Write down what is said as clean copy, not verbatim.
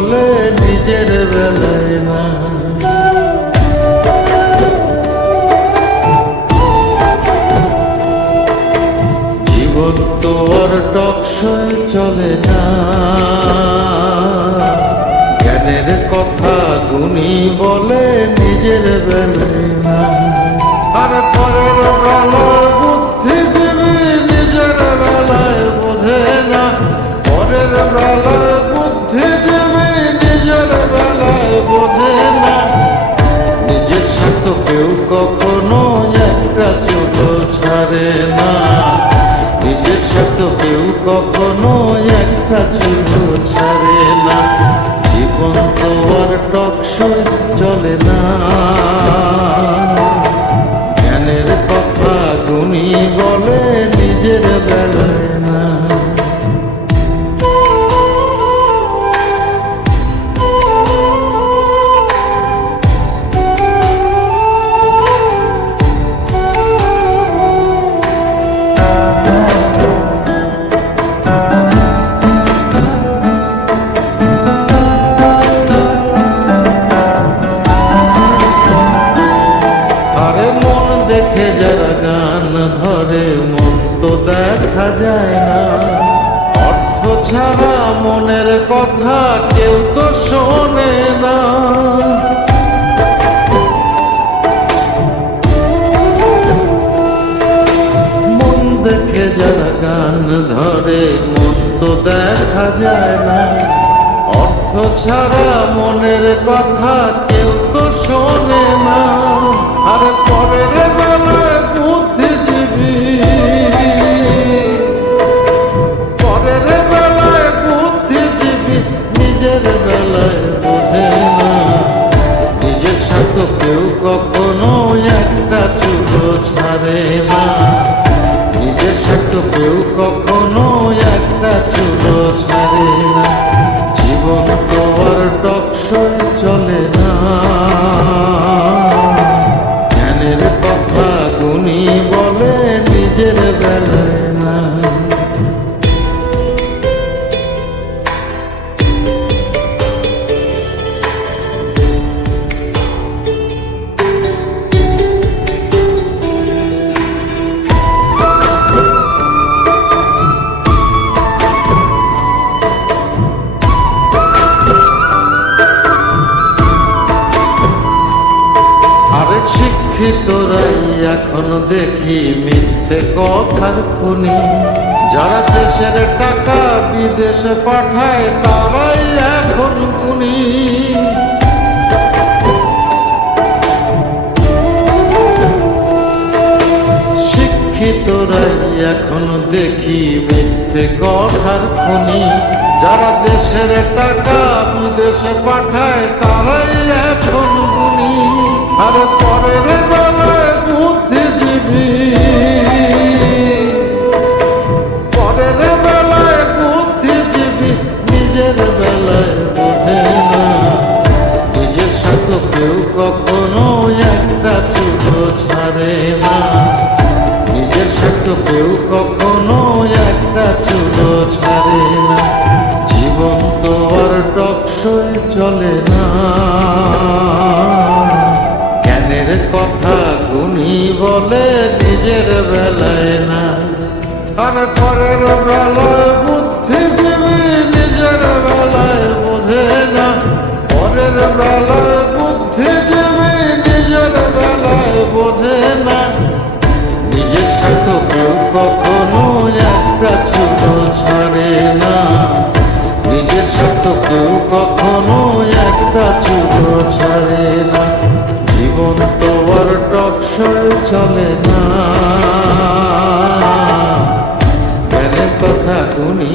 বলে নিজের বেলায় না। জীবন তো আর টকশই চলে না, জ্ঞানের কথা গুণী বলে নিজের বেলায় না। আর পরের বেলায় বুদ্ধিজীবী নিজের বেলায় বোঝে না, পরের বেলায় বুদ্ধিজীবী নিজের বেলায় বোঝে না। নিজের স্বার্থ কেউ কখনো একটা চুল ছাড়ে না, নিজের স্বার্থ কেউ কখনো একটা চুল ছাড়ে না। জীবন তো আর টকশই চলে না, জ্ঞানের কথা গুণী বলে নিজের বেলায় না। দেখে যারা গান ধরে মন তো দেখা যায় না, অর্থ ছাড়া মনের কথা কেউ তো শোনে না। মন দেখে যারা গান ধরে মন তো দেখা যায় না, অর্থ ছাড়া মনের কথা কেউ তো শোনে না। আর পরের বেলায় বুদ্ধিজীবী, পরের বেলায় বুদ্ধিজীবী নিজের বেলায় বোঝে না। নিজের স্বার্থ কেউ কখনো একটা চুলো ছাড়ে না, নিজের স্বার্থ কেউ কখনো একটা চুলো ছাড়ে না। জীবন তো আর টকশই চলে না, জ্ঞানের কথা গুণী বলে নিজের বেলায় না। শিক্ষিতরাই এখন দেখি মিথ্যে কথার খুনি, যারা দেশের টাকা বিদেশে পাঠায় তারাই এখন গুণী। শিক্ষিতরাই এখন দেখি মিথ্যে কথার খুনি, যারা দেশের টাকা বিদেশে পাঠায় তারাই এখন গুণী। আর পরের বেলায় বুদ্ধিজীবী, পরের বেলায় বুদ্ধিজীবী নিজের বেলায় বোঝে না। নিজের স্বার্থ কেউ কখনো একটা চুলো ছাড়ে না, নিজের স্বার্থ কেউ কখনো একটা চুলো ছাড়ে না। জীবন তো আর টকশই চলে না, জ্ঞানের কথা গুণী বলে নিজের বেলায় না। আর পরের বেলায় বুদ্ধিজীবী নিজের বেলায় বোঝে না, পরের বেলায় বুদ্ধিজীবী নিজের বেলায় বোঝে না। নিজের স্বার্থ কেউ কখনো একটা চুলো ছাড়ে না, নিজের স্বার্থ কেউ কখনো একটা চুলো ছাড়ে না। জীবন তো আর টকশই চলে না, জ্ঞানের কথা গুণী